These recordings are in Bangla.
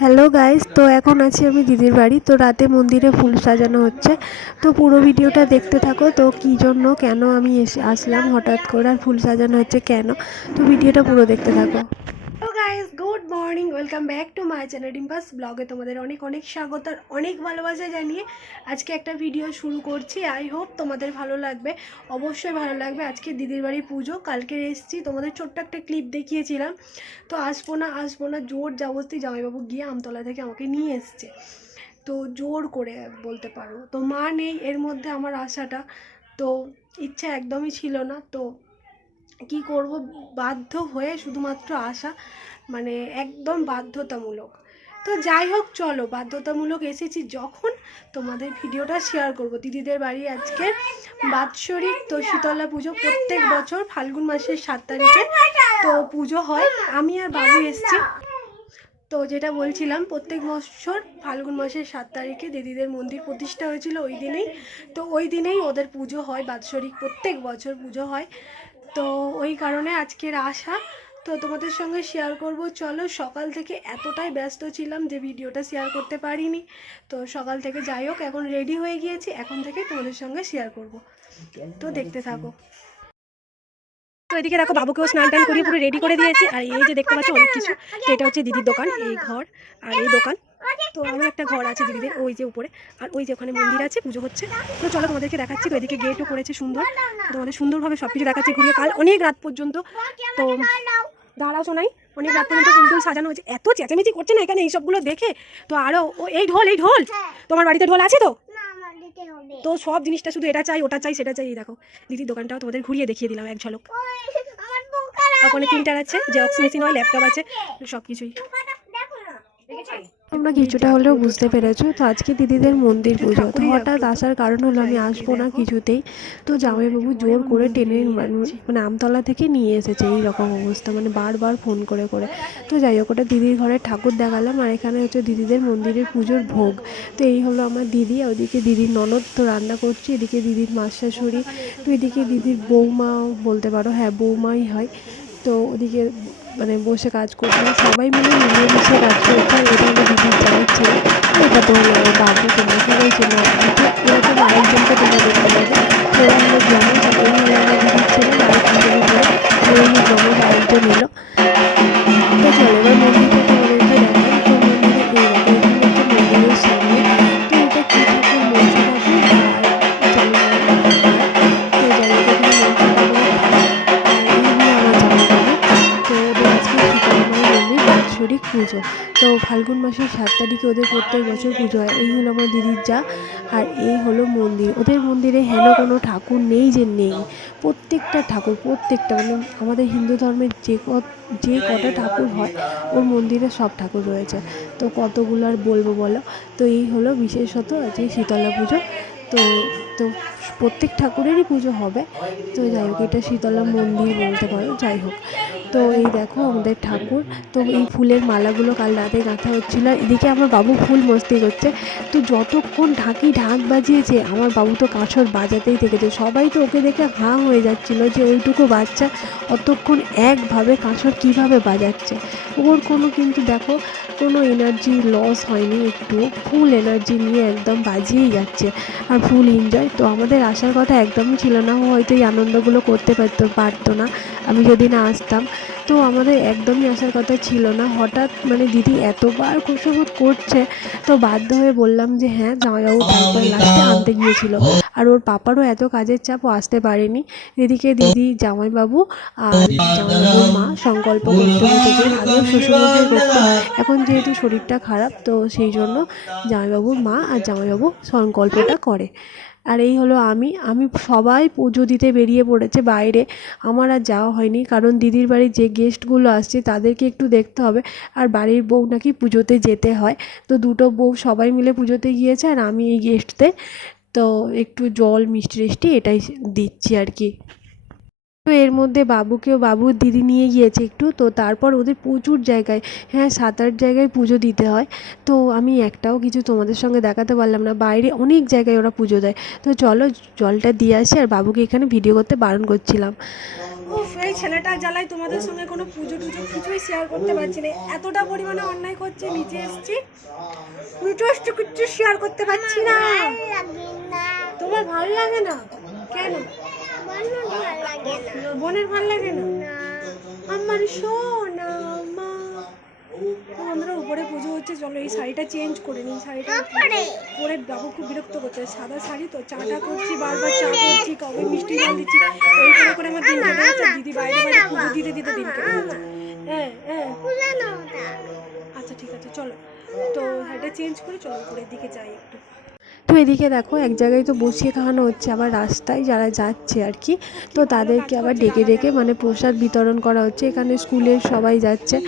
হ্যালো গাইস তো এখন আছি আমি দিদির বাড়ি। তো রাতে মন্দিরে ফুল সাজানো হচ্ছে। তো পুরো ভিডিওটা দেখতে থাকো। তো কী জন্য, কেন আমি এসে আসলাম হঠাৎ করে, আর ফুল সাজানো হচ্ছে কেন? তো ভিডিওটা পুরো দেখতে থাকো। Guys good morning welcome back to my channel ডিম্পাস ব্লগে তোমাদের অনেক অনেক স্বাগত আর অনেক ভালোবাসা জানিয়ে আজকে একটা ভিডিও শুরু করছি। আই হোপ তোমাদের ভালো লাগবে। অবশ্যই ভালো লাগবে। আজকে দিদির বাড়ি পুজো। কালকে এসেছি। তোমাদের ছোট্ট একটা ক্লিপ দেখিয়েছিলাম। তো আসব না আসব না। জোর জবরদস্তি জামাইবাবু গিয়ে আমতলা থেকে আমাকে নিয়ে এসছে। তো জোর করে বলতে পারো। তো মা নেই, এর মধ্যে আমার আশাটা। তো ইচ্ছা একদমই ছিল না। তো কি করব? বাধ্য হয়ে শুধুমাত্র আসা মানে একদম বাধ্যতামূলক। তো যাই হোক, চলো বাধ্যতামূলক এসেছি যখন তোমাদের ভিডিওটা শেয়ার করব। দিদিদের বাড়ি আজকে বাৎসরিক তো শীতলা পুজো প্রত্যেক বছর ফাল্গুন মাসের সাত তারিখে। তো পুজো হয়। আমি আর বাবু এসছি। তো যেটা বলছিলাম, প্রত্যেক বছর ফাল্গুন মাসের সাত তারিখে দিদিদের মন্দির প্রতিষ্ঠা হয়েছিল ওই দিনেই। তো ওই দিনেই ওদের পুজো হয়, বাৎসরিক প্রত্যেক বছর পুজো হয়। তো ওই কারণে আজকের আশা। তো তোমাদের সঙ্গে শেয়ার করব। চলো, সকাল থেকে এতটাই ব্যস্ত ছিলাম যে ভিডিওটা শেয়ার করতে পারিনি। তো সকাল থেকে যাই হোক, এখন রেডি হয়ে গিয়েছি। এখন থেকে তোমাদের সঙ্গে শেয়ার করব। তো দেখতে থাকো। তো এদিকে দেখো, বাবুকেও স্নান টান করিয়ে পুরো রেডি করে দিয়েছি। আর এই যে দেখতে পাচ্ছ অনেক কিছু। এটা হচ্ছে দিদির দোকান, এই ঘর আর এই দোকান। তো আরও একটা ঘর আছে দিদিদের ওই যে উপরে। আর ওই যে ওখানে মন্দির আছে পুজো হচ্ছে। তো চলো তোমাদেরকে দেখাচ্ছি তো এদিকে গেটও করেছে সুন্দর। তো তোমাদের সুন্দরভাবে সব কিছু দেখাচ্ছি। ঘুরিয়ে কাল অনেক রাত পর্যন্ত তো দাঁড়াও শোনাই অনেক রাত পর্যন্ত ফুল টুল সাজানো হয়েছে। এত চেঁচামেচি করছে না এখানে এইসবগুলো দেখে? তো আরও ও এই ঢোল এই ঢোল। তোমার বাড়িতে ঢোল আছে তো? তো সব জিনিসটা শুধু এটা চাই ওটা চাই সেটা চাই। এই দেখো দিদির দোকানটাও তোমাদের ঘুরিয়ে দেখিয়ে দিলাম এক ঝলক। ওখানে প্রিন্টার আছে জেরক্স মেশিন হয় ল্যাপটপ আছে সব কিছুই তোমরা কিছুটা হলেও বুঝতে পেরেছ। তো আজকে দিদিদের মন্দির পুজো। তো হঠাৎ আসার কারণ হলো আমি আসব না কিছুতেই। তো জামাইবাবু জোর করে টেনে মানে- মানে আমতলা থেকে নিয়ে এসেছে এই রকম অবস্থা। মানে বারবার ফোন করে করে। তো যাই হোক ওটা দিদির ঘরে ঠাকুর দেখালাম আর এখানে হচ্ছে দিদিদের মন্দিরের পুজোর ভোগ। তো এই হলো আমার দিদি আর ওদিকে দিদির ননদ। তো রান্না করছি এদিকে দিদির মাস শাশুড়ি তো এদিকে দিদির বৌমা বলতে পারো হ্যাঁ বৌমাই হয়। তো ওদিকে মানে বসে কাজ করছে সবাই মিলে মিলেমিশে কাজ আর এটা আমার দিদির যাই ছিল। এটা তো দাদু আমার বাবু তোমরা সবাই ছিল এরকম আরেকজনকে তোমরা দেখতে তারিখে ওদের প্রত্যেক বছর পুজো হয়। এই হলো আমার দিদির যা, আর এই হলো মন্দির। ওদের মন্দিরে হেন কোনো ঠাকুর নেই যে নেই। প্রত্যেকটা ঠাকুর, প্রত্যেকটা মানে আমাদের হিন্দু ধর্মের যে যে কটা ঠাকুর হয়, ওর মন্দিরে সব ঠাকুর রয়েছে। তো কতগুলো আর বলব বলো? তো এই হলো বিশেষত আজকে শীতলা পুজো। তো তো প্রত্যেক ঠাকুরেরই পুজো হবে। তো যাই হোক, এটা শীতলা মন্দির বলতে পারো, যাই হোক। তো এই দেখো আমাদের ঠাকুর। তো এই ফুলের মালাগুলো কাল রাতে গাঁথা হচ্ছিল। এদিকে আমার বাবু ফুল মস্তি করছে। তো যতক্ষণ ঢাকি ঢাক বাজিয়েছে, আমার বাবু তো কাঁসর বাজাতেই থেকেছে। সবাই তো ওকে দেখে হাঁ হয়ে যাচ্ছিল যে ওইটুকু বাচ্চা অতক্ষণ একভাবে কাঁসর কীভাবে বাজাচ্ছে। ওর কোনো কিন্তু দেখো কোনো এনার্জি লস হয়নি, একটু ফুল এনার্জি নিয়ে একদম বাজিয়েই যাচ্ছে। আর ফুল এনজয় তো আমাদের আসার কথা একদমই ছিল না হয়তো এই আনন্দগুলো করতে পারতো পারতো না। আমি যদি না আসতাম তো আমাদের একদমই আসার কথা ছিল না। হঠাৎ মানে দিদি এতবার খুশবোধ করছে, তো বাধ্য হয়ে বললাম যে হ্যাঁ জামাইবাবু তারপর লাস্টে আনতে গিয়েছিল। আর ওর পাপারও এত কাজের চাপ ও আসতে পারেনি। দিদিকে দিদি, জামাইবাবু আর জামাইবাবুর মা সংকল্প করতে বসেছে আগেও করতো এখন যেহেতু শরীরটা খারাপ, তো সেই জন্য জামাইবাবুর মা আর জামাইবাবু সংকল্পটা করে। আর এই হলো আমি। আমি সবাই পুজো দিতে বেরিয়ে পড়েছে বাইরে। আমার আর যাওয়া হয়নি, কারণ দিদির বাড়ির যে গেস্টগুলো আসছে তাদেরকে একটু দেখতে হবে। আর বাড়ির বউ নাকি পুজোতে যেতে হয়। তো দুটো বউ সবাই মিলে পুজোতে গিয়েছে আর আমি এই গেস্টতে তো একটু জল মিষ্টি টিষ্টি এটাই দিচ্ছি আর কি। তো এর মধ্যে বাবুকেও বাবুর দিদি নিয়ে গিয়েছে একটু তো তারপর ওদের প্রচুর জায়গায় হ্যাঁ সাত আট জায়গায় পুজো দিতে হয়। তো আমি একটাও কিছু তোমাদের সঙ্গে দেখাতে পারলাম না বাইরে অনেক জায়গায় ওরা পুজো দেয়। তো চলো জলটা দিয়ে আসি আর বাবুকে এখানে ভিডিও করতে বারণ করছিলাম। উফ এই ছেলেটার জ্বালায় তোমাদের সঙ্গে কোনো পুজো টুজো কিছুই শেয়ার করতে পারছি না। এতটা পরিমাণে অন্যায় করছে নিচে এসছি। এসছি কিছু শেয়ার করতে পারছি না। তোমার ভালো লাগে না? কেন? বোনের ভালো লাগে না? আমার সোনা মা। উপরে পুজো হচ্ছে চলো এই শাড়িটা চেঞ্জ করে নিই শাড়িটা পরে বাবু খুব বিরক্ত করছে সাদা শাড়ি তো চাটা করছি বারবার চা করছি কবে মিষ্টি জল দিচ্ছি। এই করে করে আমার দিন কেটে যাচ্ছে দিদি বাইরে বাইরে পুজো দিতে দিতে দিন কেটে যাচ্ছে। হ্যাঁ হ্যাঁ। আচ্ছা ঠিক আছে চলো। তো শাড়িটা চেঞ্জ করে চলো উপরের দিকে যাই একটু। তো এদিকে দেখো এক জায়গায় তো বসিয়ে খাওয়ানো হচ্ছে, আবার রাস্তায় যারা যাচ্ছে আর কি, তো তাদেরকে আবার ডেকে ডেকে মানে প্রসাদ বিতরণ করা হচ্ছে, এখানে স্কুলের সবাই যাচ্ছে।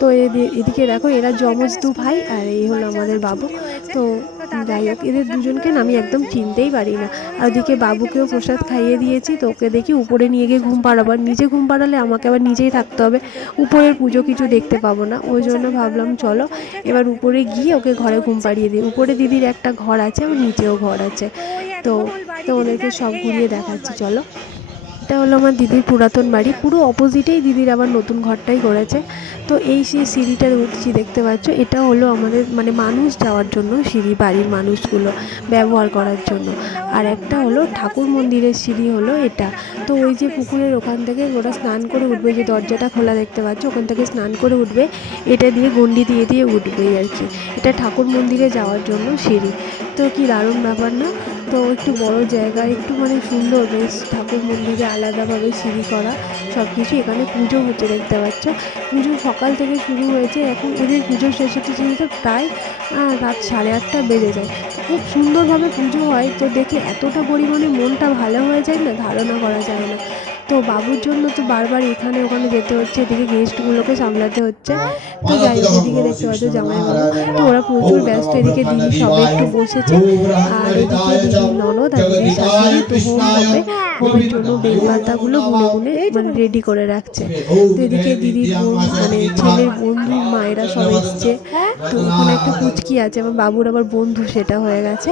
তো এদি- এদিকে দেখো এরা যমজ দু ভাই আর এই হলো আমাদের বাবু। তো যাই হোক, এদের দুজনকে না আমি একদম চিনতেই পারি না। আর ওদিকে বাবুকেও প্রসাদ খাইয়ে দিয়েছি, তো ওকে দেখি উপরে নিয়ে গিয়ে ঘুম পাড়াবো। আর নিজে ঘুম পাড়ালে আমাকে আবার নিজেই থাকতে হবে, উপরের পুজো কিছু দেখতে পাবো না। ওই জন্য ভাবলাম চলো, এবার উপরে গিয়ে ওকে ঘরে ঘুম পাড়িয়ে দিই। উপরে দিদির একটা ঘর আছে আর নিচেও ঘর আছে। তো তো ওদেরকে সব ঘুরিয়ে দেখাচ্ছি চলো। এটা হলো আমার দিদির পুরাতন বাড়ি। পুরো অপোজিটেই দিদির আবার নতুন ঘরটাই করেছে। তো এই সেই সিঁড়িটা উঠছি দেখতে পাচ্ছ, এটা হলো আমাদের মানে মানুষ যাওয়ার জন্য সিঁড়ি, বাড়ির মানুষগুলো ব্যবহার করার জন্য। আর একটা হলো ঠাকুর মন্দিরের সিঁড়ি হলো এটা। তো ওই যে পুকুরের ওখান থেকে ওরা স্নান করে উঠবে, যে দরজাটা খোলা দেখতে পাচ্ছ, ওখান থেকে স্নান করে উঠবে, এটা দিয়ে গন্ডি দিয়ে দিয়ে উঠবেই আর কি। এটা ঠাকুর মন্দিরে যাওয়ার জন্য সিঁড়ি। তো কি দারুণ ব্যাপার না? তো একটু বড় জায়গা, একটু মানে সুন্দর, বেশ ঠাকুর মন্দিরে আলাদাভাবে সিঁড়ি করা সব কিছু এখানে পুজো হচ্ছে, দেখতে পাচ্ছ। পুজো সকাল থেকে শুরু হয়েছে, এখন ওদের পুজো শেষ হতে যেতে প্রায় রাত সাড়ে আটটা বেজে যায়। খুব সুন্দরভাবে পুজো হয়, তো দেখে এতটা পরিমাণে মনটা ভালো হয়ে যায় না, ধারণা করা যায় না। তো বাবুর জন্য তো বারবার এখানে ওখানে যেতে হচ্ছে এদিকে গেস্টগুলোকে সামলাতে হচ্ছে। তো যাই হোক এদিকে দেখতে পাচ্ছ জামাইবাবু। তো ওরা প্রচুর ব্যস্ত এদিকে দিদি সবে একটু বসেছে আর এদিকে দিদির ননদ আর দিদির শাশুড়ি তো হোম হবে হোমের জন্য বেলপাতাগুলো গুনে গুনে মানে রেডি করে রাখছে। তো এদিকে দিদির মানে ছেলের বন্ধু মায়েরা সব এসছে। তো ওখানে একটা কুচকি আছে আমার বাবুর আবার বন্ধু সেটা হয়ে গেছে।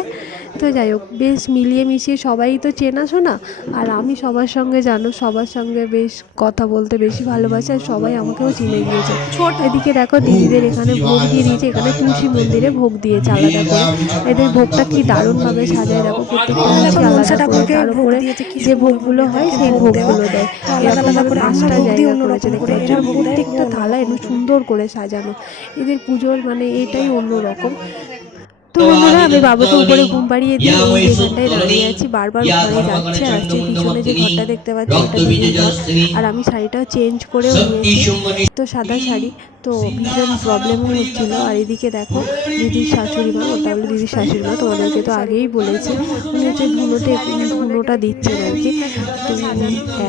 তো যাই হোক বেশ মিলিয়ে মিশিয়ে সবাই তো চেনাশোনা। আর আমি সবার সঙ্গে জানো সবার সঙ্গে বেশ কথা বলতে বেশি ভালোবাসি আর সবাই আমাকেও চিনে গিয়েছে। ছোট। এদিকে দেখো দিদিদের এখানে ভোগ দিয়ে দিয়েছে এখানে তুলসী মন্দিরে ভোগ দিয়েছে আলাদা করে। এদের ভোগটা কি দারুণভাবে সাজায় দেখো প্রত্যেকটা আলাদা করে। তার উপরে যে ভোগগুলো হয় সেই ভোগগুলো দেয়। এরকম ভাবে পাঁচটা জায়গা করেছে দেখতে প্রত্যেকটা থালা এমন সুন্দর করে সাজানো। এদের পুজোর মানে এটাই অন্যরকম। তো বন্ধুরা আমি বাবাকে উপরে ঘুম পাড়িয়ে দিয়ে এই যেখানটায় দাঁড়িয়ে আছি বারবার ঘরে যাচ্ছে আর আসছে পিছনে যে ঘরটা দেখতে পাচ্ছি ওটা আর আমি শাড়িটাও চেঞ্জ করেও নিয়েছি। তো সাদা শাড়ি তো ভীষণ প্রবলেমও হচ্ছিল। আর এদিকে দেখো দিদির শাশুড়ি মা ওটা হলো দিদির শাশুড়ি মা তোমাদেরকে তো আগেই বলেছি উনি হচ্ছে ধুনোতে ধুনোটা দিচ্ছেন আর কি। তো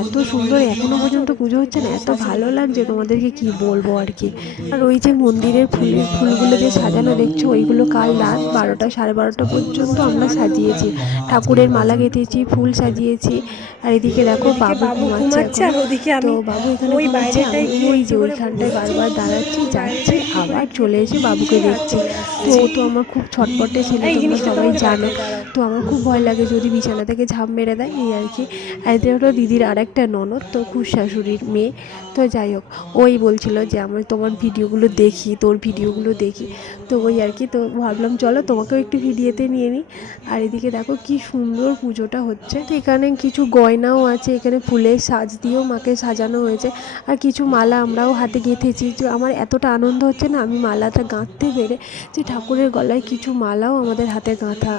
এত সুন্দর এখনও পর্যন্ত পুজো হচ্ছে না এত ভালো লাগছে তোমাদেরকে কি বলব আর কি। আর ওই যে মন্দিরের ফুলের ফুলগুলো যে সাজানো দেখছ ওইগুলো কাল রাত বারোটা সাড়ে বারোটা পর্যন্ত আমরা সাজিয়েছি। ঠাকুরের মালা গেঁথেছি ফুল সাজিয়েছি। আর এদিকে দেখো বাবু ঘুমাচ্ছে আর ওদিকে আমি বাবু এখানে ওই বাইরেটাই ওই যে ওইখানটায় বারবার দাঁড়াচ্ছি। যাচ্ছি আবার চলে এসে বাবুকে দেখছি। তো ও তো আমার খুব ছটপটে ছেলে তোমরা সবাই জানো। তো আমার খুব ভয় লাগে যদি বিছানা থেকে ঝাঁপ মেরে দেয় এই আর কি। আর হলো দিদির আর একটা ননদ তো খুব শাশুড়ির মেয়ে। তো যাই হোক ওই বলছিল যে আমি তোমার ভিডিওগুলো দেখি তোর ভিডিওগুলো দেখি। তো ওই আর কি তো ভাবলাম চলো তোমাকেও একটু ভিডিওতে নিয়ে নিই। আর এদিকে দেখো কি সুন্দর পুজোটা হচ্ছে। তো এখানে কিছু গয়নাও আছে এখানে ফুলের সাজ দিয়েও মাকে সাজানো হয়েছে। আর কিছু মালা আমরাও হাতে গেঁথেছি। যে আমার এতটা আনন্দ হচ্ছে না, আমি মালাটা গাঁথতে পেরে যে ঠাকুরের গলায় কিছু মালাও আমাদের হাতে গাঁথা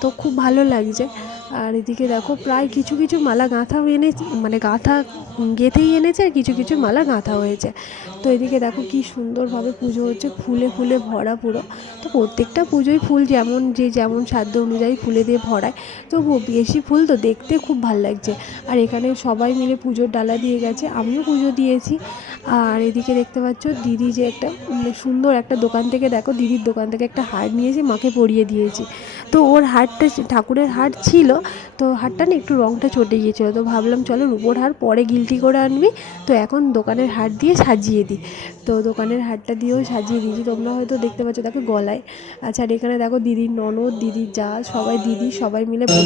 তো খুব ভালো লাগছে। আর এদিকে দেখো প্রায় কিছু কিছু মালা গাঁথাও এনেছে মানে গাঁথা গেঁথেই এনেছে আর কিছু কিছু মালা গাঁথা হয়েছে। তো এদিকে দেখো কি সুন্দরভাবে পুজো হচ্ছে, ফুলে ফুলে ভরা পুরো। তো প্রত্যেকটা পুজোয় ফুল যেমন যে যেমন সাধ্য অনুযায়ী ফুলে দিয়ে ভরায় তো বেশি ফুল তো দেখতে খুব ভালো লাগছে। আর এখানে সবাই মিলে পুজোর ডালা দিয়ে গেছে, আমিও পুজো দিয়েছি। আর এদিকে দেখতে পাচ্ছ দিদি যে একটা সুন্দর একটা দোকান থেকে, দেখো দিদির দোকান থেকে একটা হার নিয়েছি, মাকে পরিয়ে দিয়েছি। তো ওর হারটা ঠাকুরের হার ছিল, তো হারটা না একটু রঙটা চটে গিয়েছিল, তো ভাবলাম চলো রূপোর হার পরে গিলটি করে আনবি। তো এখন দোকানের হার দিয়ে সাজিয়ে দিই। তো দোকানের হারটা দিয়েও সাজিয়ে দিয়েছি, তোমরা হয়তো দেখতে পাচ্ছ দেখো গলায়। আচ্ছা আর এখানে দেখো দিদির ননদ, দিদির যা, সবাই দিদি, সবাই মিলে আছে।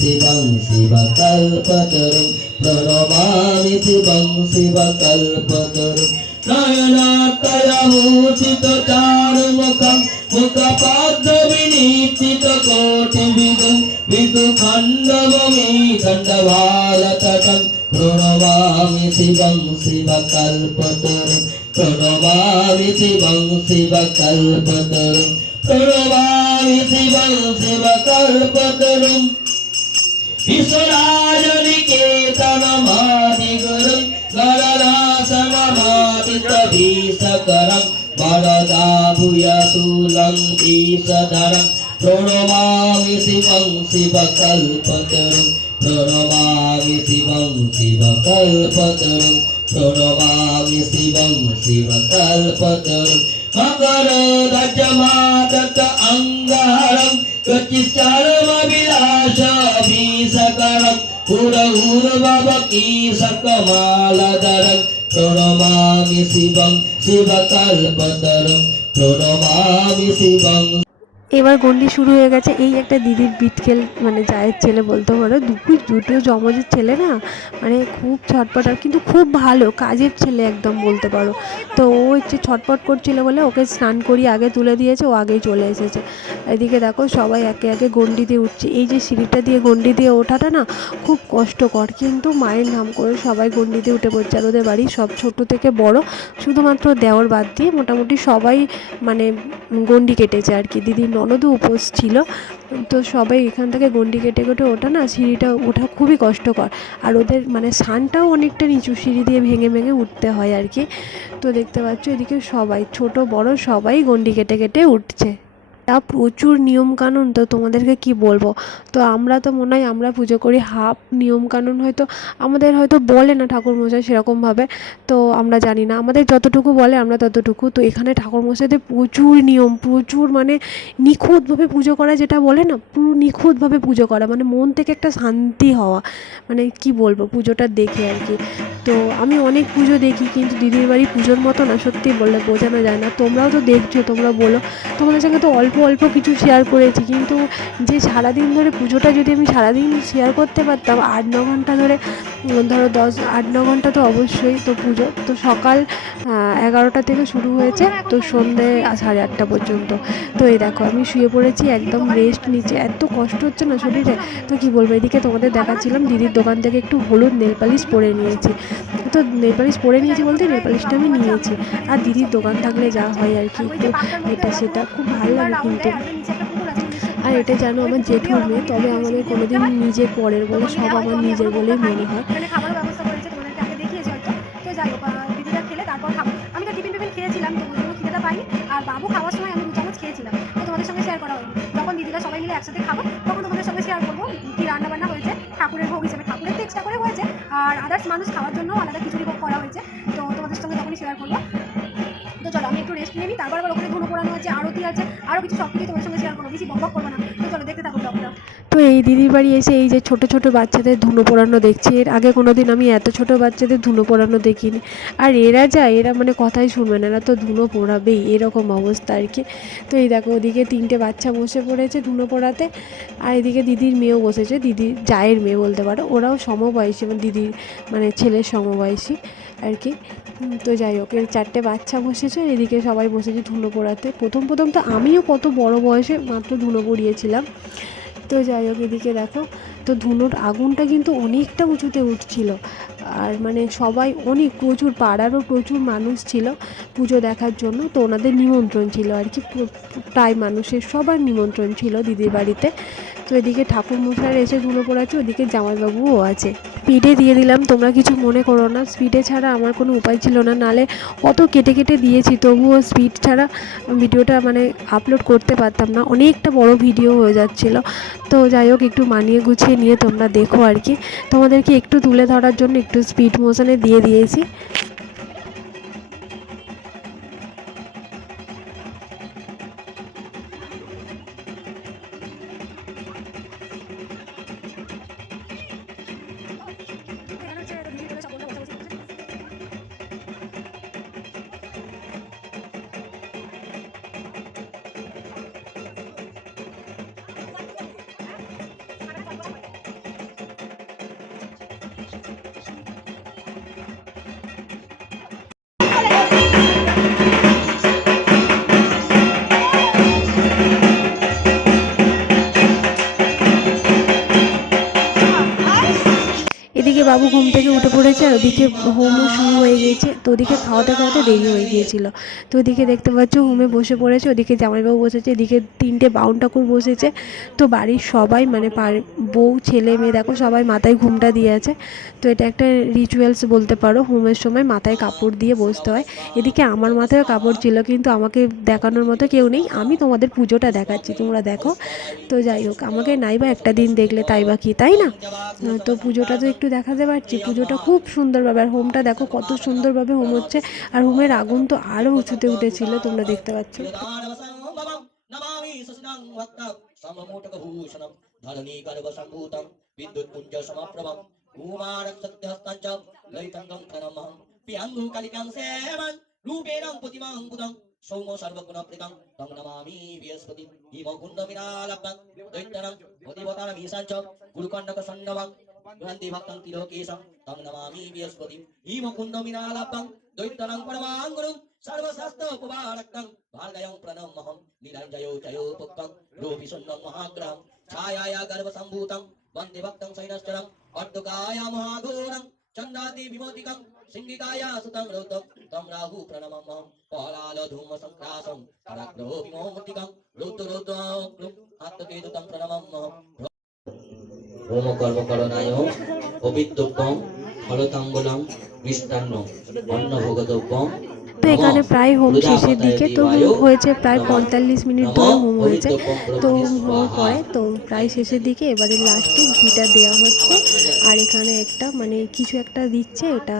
சிவம் சிவகல்பதரும் பிரணமாமி சிவம் சிவகல்பதரும். நயனாத்தயமூர்த்தித சாருமுகம் முகபாத்தவிநீத்தித கோட்டிவிதம் விதுகண்டவமீ தண்டவாலதடம் பிரணமாமி சிவம் சிவகல்பதரும் பிரணமாமி சிவம் சிவகல்பதரும் பிரணமாமி சிவம் சிவகல்பதரும். ఈశ్వరాజని కీర్తనమాది గురు గణనాశమమాదితభీసకరం బలదాభూయసూలం ఈశధరం ప్రణమామి శివం శివ కల్పతరం ప్రణమామి శివం శివ కల్పతరం प्रणमामि शिवं शिवकल्पतरुं मकरोदजमादत अङ्गारं क्वचिश्चरमभिलाषाभि शिवं शिवकल्पतरुं मकरदजमादत अङ्गारं कचिश्चर्मविलासभीषकरं पुरहुर्भवकीशकमालधरं प्रणमामि शिवं शिवकल्पतरं प्रणमामि शिवं এবার গন্ডি শুরু হয়ে গেছে। এই একটা দিদির বিটকেল মানে জায়ের ছেলে বলতে পারো। দুটো দুটো জমজের ছেলে না? মানে খুব ছটপট আর কিন্তু খুব ভালো, কাজের ছেলে একদম বলতে পারো। তো ও হচ্ছে ছটপট করছিল বলে ওকে স্নান করিয়ে আগে তুলে দিয়েছে, ও আগেই চলে এসেছে। এদিকে দেখো সবাই একে একে গন্ডি দিয়ে উঠছে। এই যে সিঁড়িটা দিয়ে গন্ডি দিয়ে ওঠাটা না, খুব কষ্টকর। কিন্তু মায়ের নাম করে সবাই গন্ডি দিয়ে উঠে পড়ছে। আর ওদের বাড়ি সব ছোট থেকে বড়, শুধুমাত্র দেওয়ার বাদ দিয়ে মোটামুটি সবাই মানে গন্ডি কেটেছে আর কি। দিদির ননদও উপোস ছিল। তো সবাই এখান থেকে গন্ডি কেটে কেটে ওঠা না, সিঁড়িটা ওঠা খুবই কষ্টকর। আর ওদের মানে সানটাও অনেকটা নিচু সিঁড়ি দিয়ে ভেঙে ভেঙে উঠতে হয় আর কি। তো দেখতে পাচ্ছ এদিকে সবাই, ছোট, বড় সবাই গন্ডি কেটে কেটে উঠছে। তা প্রচুর নিয়মকানুন, তো তোমাদেরকে কি বলব? তো আমরা তো মনে হয় আমরা পুজো করি হাফ নিয়মকানুন হয়তো, আমাদের হয়তো বলে না ঠাকুরমশাই সেরকমভাবে, তো আমরা জানি না। আমাদের যতটুকু বলে আমরা ততটুকু। তো এখানে ঠাকুরমশাইদের প্রচুর নিয়ম, প্রচুর মানে নিখুঁতভাবে পুজো করা যেটা বলে না, পুরো নিখুঁতভাবে পুজো করা। মানে মন থেকে একটা শান্তি হওয়া। মানে কি বলব, পুজোটা দেখে আর কি। তো আমি অনেক পুজো দেখি, কিন্তু দিদির বাড়ি পুজোর মতো না, সত্যি বললে বোঝানো যায় না। তোমরাও তো দেখছ তোমরা বলো। তোমাদের সঙ্গে তো অল্প অল্প কিছু শেয়ার করেছি, কিন্তু যে সারাদিন ধরে পুজোটা যদি আমি সারাদিন শেয়ার করতে পারতাম, আট, ন ঘণ্টা ধরে, ধরো দশ, আট, ন ঘণ্টা তো অবশ্যই তো পুজো। তো সকাল এগারোটা থেকে শুরু হয়েছে, তো সন্ধে সাড়ে আটটা পর্যন্ত। তো এই দেখো, আমি শুয়ে পড়েছি একদম রেস্ট নিচে। এত কষ্ট হচ্ছে না শরীরে? তো কি বলব, এদিকে তোমাদের দেখাচ্ছিলাম, দিদির দোকান থেকে একটু হলুদ নেল পালিশ পরে নিয়েছি। তো নেল পালিশ পরে নিয়েছি বলতে নেল পালিশটা আমি নিয়েছি। আর দিদির দোকান থাকলে যা হয় আর কি একটু এটা সেটা খুব ভালো লাগে কিন্তু। আর এটা জানো আমার জেঠুর মেয়ে, তবে আমাদের কোনোদিন নিজের পরের বলে, সব আমার নিজের বলেই মনে হয়। আর বাবু খাওয়ার সময় আমি খেয়েছিলাম। তো তোমাদের সঙ্গে শেয়ার করা দিদিরা সবাই মিলে একসাথে খাব, তখন তোমাদের সঙ্গে শেয়ার করব কী রান্না বান্না ঠাকুরের ভোগ হিসেবে ঠাকুরের তো এক্সট্রা করে হয়েছে, আর আদার্স মানুষ খাওয়ার জন্য আলাদা খিচুড়ি ভোগ করা হয়েছে। তো তোমাদের সঙ্গে তখনই শেয়ার করব। তো চলো, আমি একটু রেস্ট নিয়ে তারপর আবার ওখানে ধুনো পোড়ানো আছে, আরতি আছে আরও কিছু সব কিছু তোমাদের সঙ্গে শেয়ার করব, বেশি বক বক করব না। তো চলো, দেখতে থাকো ব্লগটা তো এই দিদির বাড়ি এসে এই যে ছোট ছোট বাচ্চাদের ধুনো পোড়ানো দেখছি, এর আগে কোনো দিন আমি এত ছোট বাচ্চাদের ধুনো পোড়ানো দেখিনি। আর এরা যা এরা মানে কথাই শুনবে না, এরা তো ধুনো পোড়াবেই, এরকম অবস্থা আর কি। তো এই দেখো, ওদিকে তিনটে বাচ্চা বসে পড়েছে ধুনো পোড়াতে, আর এদিকে দিদির মেয়েও বসেছে দিদির জায়ের মেয়ে বলতে পারো, ওরাও সমবয়সী মানে দিদির মানে ছেলের সমবয়সী আর কি। তো যাই হোক এই চারটে বাচ্চা বসেছে এদিকে সবাই বসেছে ধুনো পোড়াতে। প্রথম প্রথম তো আমিও কত বড় বয়সে মাত্র ধুনো পড়িয়েছিলাম। তো যাই হোক, এদিকে দেখো, তো ধুনোর আগুনটা কিন্তু অনেকটা উঁচুতে উঠছিল। আর মানে সবাই অনেক, প্রচুর, পাড়ারও প্রচুর মানুষ ছিল পুজো দেখার জন্য। তো ওনাদের নিমন্ত্রণ ছিল আর কি প্রায় মানুষের সবার নিমন্ত্রণ ছিল দিদির বাড়িতে। তো এদিকে ঠাকুর মশাইয়ের এসে ধুলো পড়াচ্ছে, ওদিকে জামাইবাবুও আছে। স্পিডে দিয়ে দিলাম, তোমরা কিছু মনে করো না স্পিডে ছাড়া আমার কোনো উপায় ছিল না, নালে কত কেটে কেটে দিয়েছি, তবুও স্পিড ছাড়া ভিডিওটা মানে আপলোড করতে পারতাম না, অনেকটা বড় ভিডিও হয়ে যাচ্ছিল। তো যাই হোক, একটু মানিয়ে গুছিয়ে নিয়ে তোমরা দেখো আর কি। তোমাদেরকে একটু তুলে ধরার জন্য একটু স্পিড মোশনে দিয়ে দিয়েছি। বাবু ঘুম থেকে উঠে পড়েছে আর ওদিকে হোমও শুরু হয়ে গিয়েছে। তো ওদিকে খাওয়াতে খাওয়াতে দেরি হয়ে গিয়েছিল। তো ওদিকে দেখতে পাচ্ছ, হোমে বসে পড়েছে, ওদিকে জামাইবাবু বসেছে, এদিকে তিনটে বাউন ঠাকুর বসেছে। তো বাড়ির সবাই মানে বউ, ছেলে, মেয়ে, দেখো সবাই মাথায় ঘুমটা দিয়ে আছে। তো এটা একটা রিচুয়ালস বলতে পারো, হোমের সময় মাথায় কাপড় দিয়ে বসতে হয়। এদিকে আমার মাথায় কাপড় ছিল, কিন্তু আমাকে দেখানোর মতো কেউ নেই। আমি তোমাদের পুজোটা দেখাচ্ছি, তোমরা দেখো। তো যাই হোক, আমাকে নাই বা একটা দিন দেখলে তাই বা কি, তাই না? তো পুজোটা তো একটু দেখাতে পারছি। পুজোটা খুব সুন্দরভাবে আর হোমটা দেখো কত সুন্দরভাবে হোম হচ্ছে। আর হোমের আগুন তো আরও উঁচুতে উঠেছিল, তোমরা দেখতে পাচ্ছ। সৌম সন্নবং গ্রন্থি ভক্তং তিলোকেশং তং নমামি বৃহস্পতি হিমকুণ্ড বিনালব্ধং দৈত্যরং পরমাঙ্গুরুং সর্বশাস্ত্র উপবারক্তং, ভার্গয়ং প্রণমহং নিরঞ্জयो চयो রূপি সুন্দর মহাগ্রহং, ছায়ায়া গর্ভসম্ভূতং বন্দে ভক্তং সৈনশ্চরং, অর্ধকায়া মহাঘোরং, চন্দ্রাদি বিমোদিকং, সিংহিকায়া সুতং রৌতং তং রাহু প্রণমমহং পলাল ধূম সংক্রাসং পরাগ্রহ বিমোদিকং রৌদ্র রৌদ্র আত্মকেতুতং প্রণমমহং হোম কর্মকরণায় মিষ্টান্ন তো এখানে প্রায় হোম শেষের দিকে তো হোম হয়েছে প্রায় পঁয়তাল্লিশ মিনিট ধরে হোম হয়েছে। তো হোম হওয়ার পরে তো প্রায় শেষের দিকে এবারে লাস্টে ঘিটা দেওয়া হচ্ছে। আর এখানে একটা মানে কিছু একটা দিচ্ছে, এটা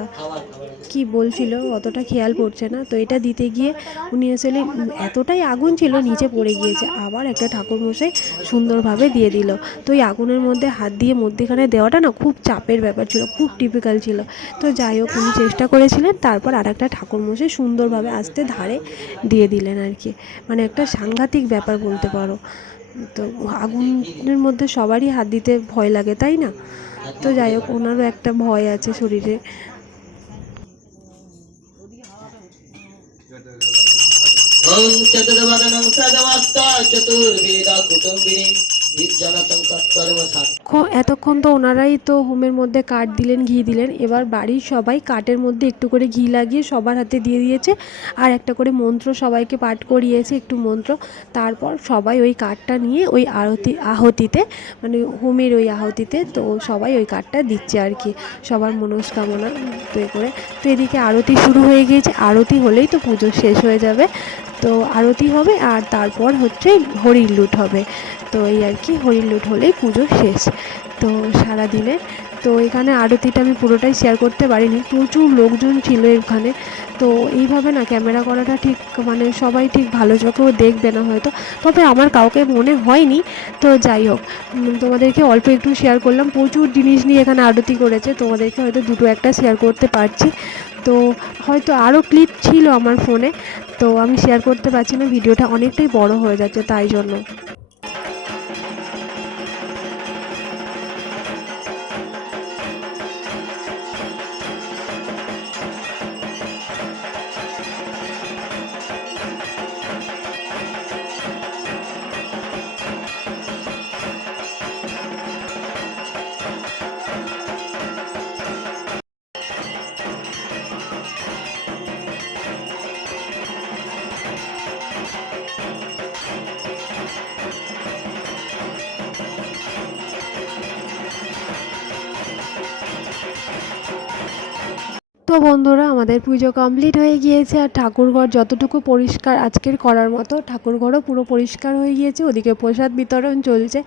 কি বলছিল অতটা খেয়াল পড়ছে না। তো এটা দিতে গিয়ে উনি আসলে এতটাই আগুন ছিল, নিচে পড়ে গিয়েছে। আবার একটা ঠাকুরমশাই সুন্দরভাবে দিয়ে দিল। তো এই আগুনের মধ্যে হাত দিয়ে মধ্যেখানে দেওয়াটা না খুব চাপের ব্যাপার ছিল, খুব টিপিক্যাল ছিল। তো যাই হোক, উনি চেষ্টা করেছিলেন, তারপর আর একটা ঠাকুরমশাই সুন্দরভাবে আস্তে ধারে দিয়ে দিলেন আর কি। মানে একটা সাংঘাতিক ব্যাপার বলতে পারো। তো আগুনের মধ্যে সবারই হাত দিতে ভয় লাগে, তাই না? তো যাই হোক ওনারও একটা ভয় আছে শরীরে। চতুর্বদনং চতুর্বেদ কুটুম্বিনী এতক্ষণ তো ওনারাই তো হোমের মধ্যে কাঠ দিলেন, ঘি দিলেন। এবার বাড়ির সবাই কাঠের মধ্যে একটু করে ঘি লাগিয়ে সবার হাতে দিয়ে দিয়েছে। আর একটা করে মন্ত্র সবাইকে পাঠ করিয়েছে, একটু মন্ত্র। তারপর সবাই ওই কাঠটা নিয়ে ওই আরতি, আহতিতে মানে হোমের ওই আহতিতে তো সবাই ওই কাঠটা দিচ্ছে আর কি, সবার মনস্কামনা করে। তো এদিকে আরতি শুরু হয়ে গিয়েছে। আরতি হলেই তো পুজো শেষ হয়ে যাবে। তো আরতি হবে আর তারপর হচ্ছে হরির লুট হবে। তো এই আর কি, হরির লুট হলেই পুজো শেষ। তো সারা দিনে তো এখানে আরতিটা আমি পুরোটাই শেয়ার করতে পারিনি। প্রচুর লোকজন ছিল এখানে। তো এইভাবে না ক্যামেরা করাটা ঠিক মানে সবাই ঠিক ভালো চোখেও দেখবে না হয়তো। তবে আমার কাউকে মনে হয়নি। তো যাই হোক তোমাদেরকে অল্প একটু শেয়ার করলাম। প্রচুর জিনিস নিয়ে এখানে আরতি করেছে। তোমাদেরকে হয়তো দুটো একটা শেয়ার করতে পারছি। তো হয়তো আরও ক্লিপ ছিল আমার ফোনে তো আমি শেয়ার করতে পারছি না। ভিডিওটা অনেকটাই বড় হয়ে যাচ্ছে তাই জন্য। তো বন্ধুরা, আমাদের পুজো কমপ্লিট হয়ে গিয়েছে আর ঠাকুরঘর যতটুকু পরিষ্কার আজকের করার মতো, ঠাকুরঘরও পুরো পরিষ্কার হয়ে গিয়েছে। ওদিকে প্রসাদ বিতরণ চলছে।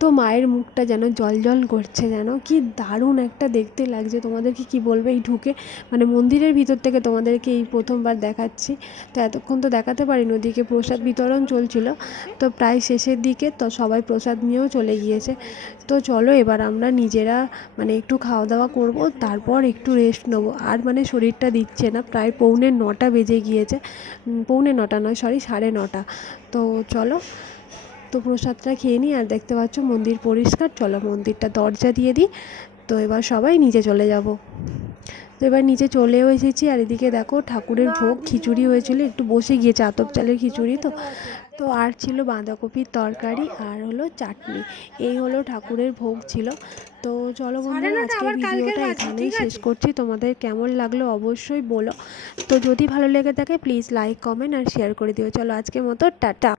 তো মায়ের মুখটা যেন জল জল করছে যেন। কি দারুণ একটা দেখতে লাগছে। তোমাদেরকে কি বলব? এই ঢুকে মানে মন্দিরের ভিতর থেকে তোমাদেরকে এই প্রথমবার দেখাচ্ছি। তো এতক্ষণ তো দেখাতে পারিনি, ওদিকে প্রসাদ বিতরণ চলছিল। তো প্রায় শেষের দিকে তো সবাই প্রসাদ নিয়েও চলে গিয়েছে। তো চলো এবার আমরা নিজেরা মানে একটু খাওয়া দাওয়া করব, তারপর একটু রেস্ট নেব। আর মানে শরীরটা দিচ্ছে না, প্রায় পৌনে নটা বেজে গিয়েছে। পৌনে নটা নয় সরি সাড়ে নটা। তো চলো তো প্রসাদটা খেয়ে নিই আর দেখতে পাচ্ছ মন্দির পরিষ্কার। চলো মন্দিরটা দরজা দিয়ে দিই। তো এবার সবাই নিচে চলে যাব। তো এবার নিচে চলেও এসেছি আর এদিকে দেখো ঠাকুরের ভোগ খিচুড়ি হয়েছিল। একটু বসে গিয়েছে আতপ চালের খিচুড়ি তো। তো আর ছিল বাঁধাকপির তরকারি আর হলো চাটনি। এই হলো ঠাকুরের ভোগ ছিল। তো চলো বন্ধুরা নটা আজকের ভিডিওটা এখানেই শেষ করছি। তোমাদের কেমন লাগল অবশ্যই বলো। তো যদি ভালো লেগে থাকে প্লিজ লাইক কমেন্ট আর শেয়ার করে দিও। চলো আজকের মতো টাটা।